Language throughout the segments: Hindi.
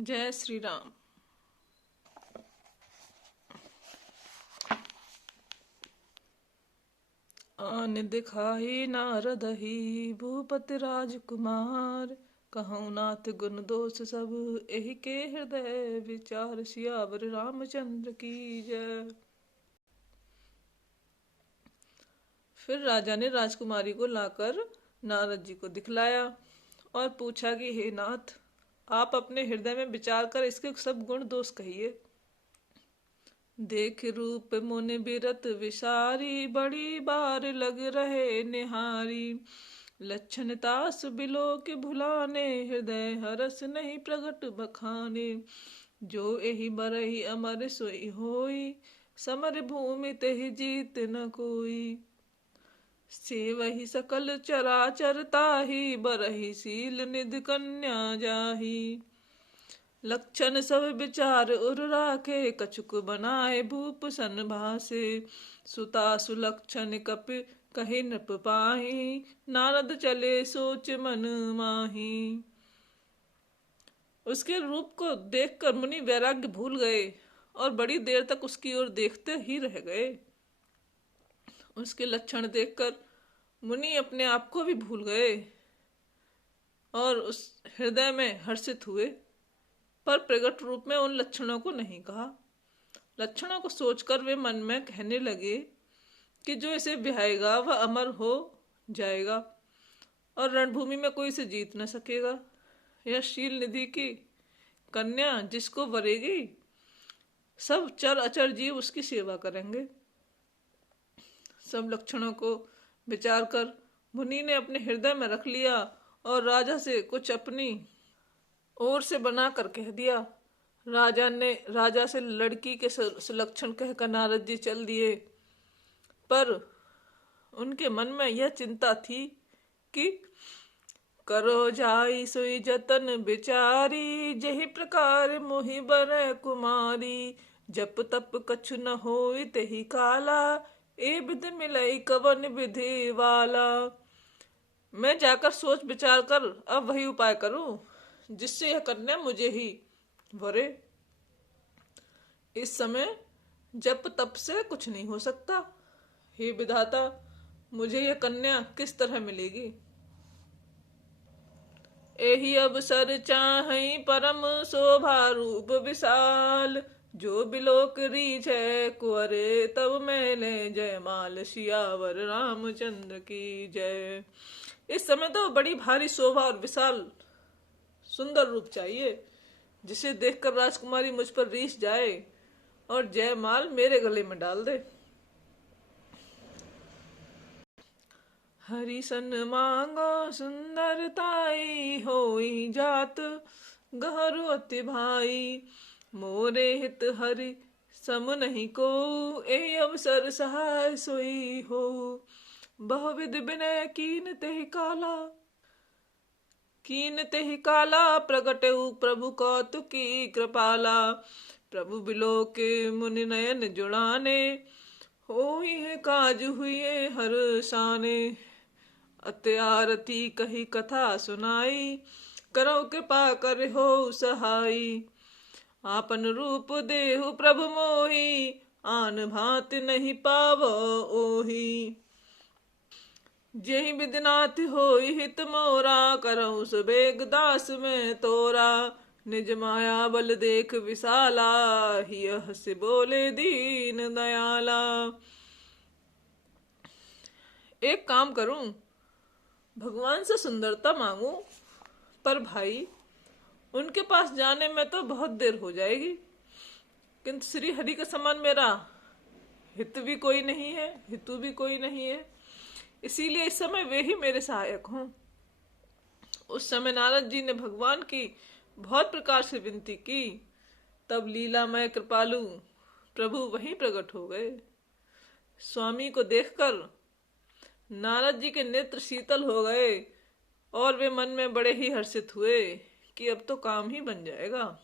जय श्री राम। आन दिखाई नारद ही भूपति राजकुमार, कहूँ नाथ गुण दोष सब एहि के हृदय विचार। सियावर रामचंद्र की जय। फिर राजा ने राजकुमारी को लाकर नारद जी को दिखलाया और पूछा कि हे नाथ, आप अपने हृदय में विचार कर इसके सब गुण दोष कहिए। देख रूप मुनि बिरत विसारी, बड़ी बार लग रहे निहारी। लक्षण तास बिलो के भुलाने, हृदय हरस नहीं प्रगट बखाने। जो एहि बरहि अमर सोई होई, समर भूमि तेहि जीत न कोई। से वही सकल चराचर ताहि, बरहि सील निधि कन्या जाही। लक्षण सब विचार उर राखे, कछुक बनाए भूप सन भासे। सुता सुलक्षण कपि कहि नृप पाहि, नारद चले सोच मन माही। उसके रूप को देखकर मुनि वैराग्य भूल गए और बड़ी देर तक उसकी ओर देखते ही रह गए। उसके लक्षण देखकर मुनि अपने आप को भी भूल गए और उस हृदय में हर्षित हुए, पर प्रकट रूप में उन लक्षणों को नहीं कहा। लक्षणों को सोचकर वे मन में कहने लगे कि जो इसे ब्याहेगा वह अमर हो जाएगा और रणभूमि में कोई इसे जीत न सकेगा। यह शील निधि की कन्या जिसको वरेगी, सब चर अचर जीव उसकी सेवा करेंगे। सब लक्षणों को विचार कर मुनि ने अपने हृदय में रख लिया और राजा से कुछ अपनी ओर से बना कर कह दिया। राजा से लड़की के सुलक्षण कहकर नारद जी चल दिए, पर उनके मन में यह चिंता थी कि करो जाई सोई जतन बिचारी, जहि प्रकार मोहि बर कुमारी। जप तप कछु न होई तेहि काला, ए विध मिलई कवन विधि वाला। मैं जाकर सोच विचार कर अब वही उपाय करूं जिससे यह कन्या मुझे ही वरे। इस समय जप तप से कुछ नहीं हो सकता। हे विधाता, मुझे यह कन्या किस तरह मिलेगी। एहि अवसर चाहई परम शोभा रूप विशाल, जो बिलोक रीझै कुंवरे तब मैले जयमाल। सियावर रामचंद्र की जय। इस समय तो बड़ी भारी शोभा और विशाल सुंदर रूप चाहिए, जिसे देखकर राजकुमारी मुझ पर रीस जाए और जयमाल मेरे गले में डाल दे। हरि सन मांगो सुंदरताई, होई जात गहरु अति भाई। मोरे हित हरि सम नहीं को, ए अवसर सहाय सोई हो। बहुविध विनय कीन तेहि काला, प्रगटऊ प्रभु कौतुकी कृपाला। प्रभु बिलो के मुनि नयन जुड़ाने, होई है काज हुए हर शाने। अति आरती कही कथा सुनाई, करो कृपा कर हो सहाई। आपन रूप देहु प्रभु मोही, आन भांति नहीं पाव ओही। जेहि विधिनाथ होई हित मोरा, करहु सुबेग दास में तोरा। निज माया बल देख विशाला, हिय हस बोले दीन दयाला। एक काम करूं, भगवान से सुंदरता मांगू, पर भाई उनके पास जाने में तो बहुत देर हो जाएगी। किंतु श्री हरि के समान मेरा हित भी कोई नहीं है, हितु भी कोई नहीं है, इसीलिए इस समय वे ही मेरे सहायक हों। उस समय नारद जी ने भगवान की बहुत प्रकार से विनती की, तब लीलामय कृपालु प्रभु वहीं प्रकट हो गए। स्वामी को देखकर नारद जी के नेत्र शीतल हो गए और वे मन में बड़े ही हर्षित हुए कि अब तो काम ही बन जाएगा।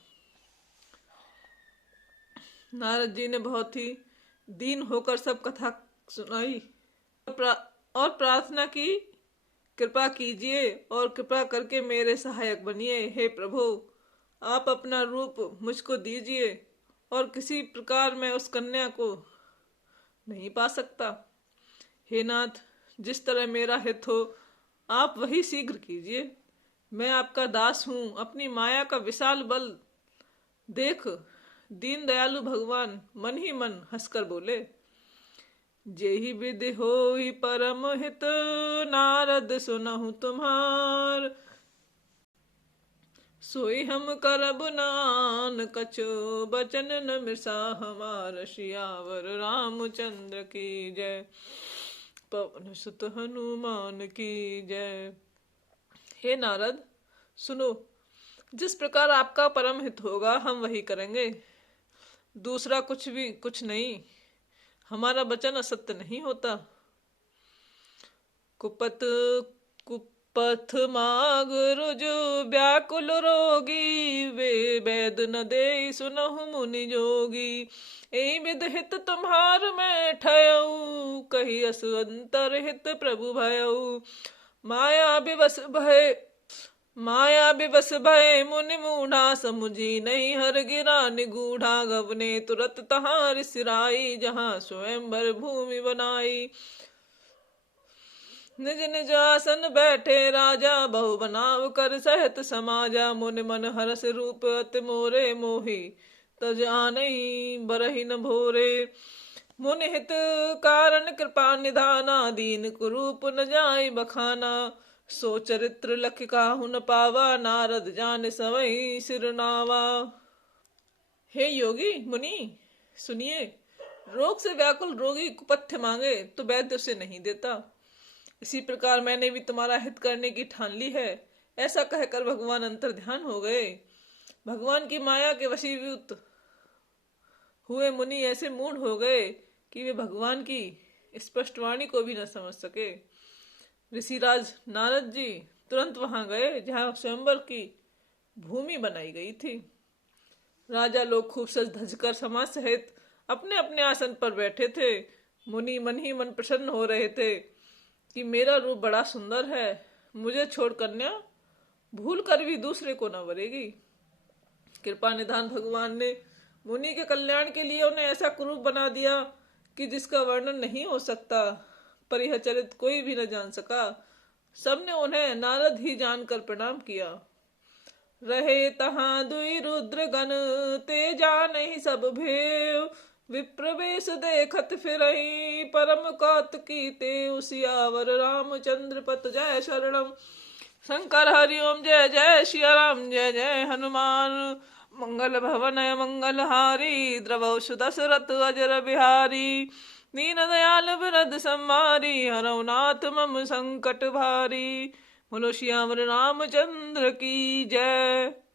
नारद जी ने बहुत ही दीन होकर सब कथा सुनाई और प्रार्थना की, कृपा कीजिए और कृपा करके मेरे सहायक बनिए। हे प्रभु, आप अपना रूप मुझको दीजिए और किसी प्रकार मैं उस कन्या को नहीं पा सकता। हे नाथ, जिस तरह मेरा हित हो आप वही शीघ्र कीजिए। मैं आपका दास हूं। अपनी माया का विशाल बल देख दीन दयालु भगवान मन ही मन हंसकर बोले, जेहि विधि होई परम हित, नारद सुनहु तुम्हार। सोई हम करब नान कछो, बचन न मिसा हमार। सियावर रामचंद्र की जय, पवन सुत हनुमान की जय। हे नारद, सुनो, जिस प्रकार आपका परम हित होगा हम वही करेंगे, दूसरा कुछ नहीं। हमारा वचन असत्य नहीं होता। कुपत कुपथ माग रुजु व्याकुल रोगी, वे वेद न दे सुनहु मुनि जोगी। एहि विध हित तुम्हार मैं ठयऊ, कही अस अंतर हित प्रभु भयऊ। माया विवश भय मुनि मूढ़ा, समुझी नहीं हर गिरा निगूढ़ा। गवने तुरत तहां सिराई, जहां स्वयंवर भूमि बनाई। निज निज आसन बैठे राजा, बहु बनाव कर सहत समाजा। मुनि मन हरस रूप अति मोरे, मोहि तज आनई बरहि न भोरे। मुनि हित कारण कृपा निधाना, दीन कुरूप न जाय बखाना। सो चरित्र लख काहु न पावा, नारद जान सवै सिरनावा। हे योगी मुनि सुनिए, रोग से व्याकुल रोगी कुपथ्य मांगे तो वैद्य उसे नहीं देता। इसी प्रकार मैंने भी तुम्हारा हित करने की ठान ली है। ऐसा कहकर भगवान अंतर ध्यान हो गए। भगवान की माया के वशीभूत हुए मुनि ऐसे मूढ़ हो गए कि वे भगवान की स्पष्ट वाणी को भी न समझ सके। ऋषिराज नारद जी तुरंत वहां गए जहां स्वयंवर की भूमि बनाई गई थी। राजा लोग खूब सज धज कर समाज सहित अपने अपने आसन पर बैठे थे। मुनि मन ही मन प्रसन्न हो रहे थे कि मेरा रूप बड़ा सुंदर है, मुझे छोड़ कन्या भूल कर भी दूसरे को न वरेगी। कृपा निधान भगवान ने मुनि के कल्याण के लिए उन्हें ऐसा कुरूप बना दिया कि जिसका वर्णन नहीं हो सकता, पर यह चरित कोई भी न जान सका। सबने उन्हें नारद ही जानकर प्रणाम किया। रहे तहां दुई रुद्र गण, ते जान ही सब भेव। विप्रवेश देखत फिरही, परम कौतुकी ते। सियावर रामचंद्र पत जय शरणम। शंकर हरि ओम जय जय सिया राम, जय जय हनुमान। मंगल भवन मंगल हारी, द्रवौ सुदशरथ अजर बिहारी। दीन दयाल बिरद सम्मारी, हरौ नाथ मम संकट भारी। बोलो सियावर रामचंद्र की जय।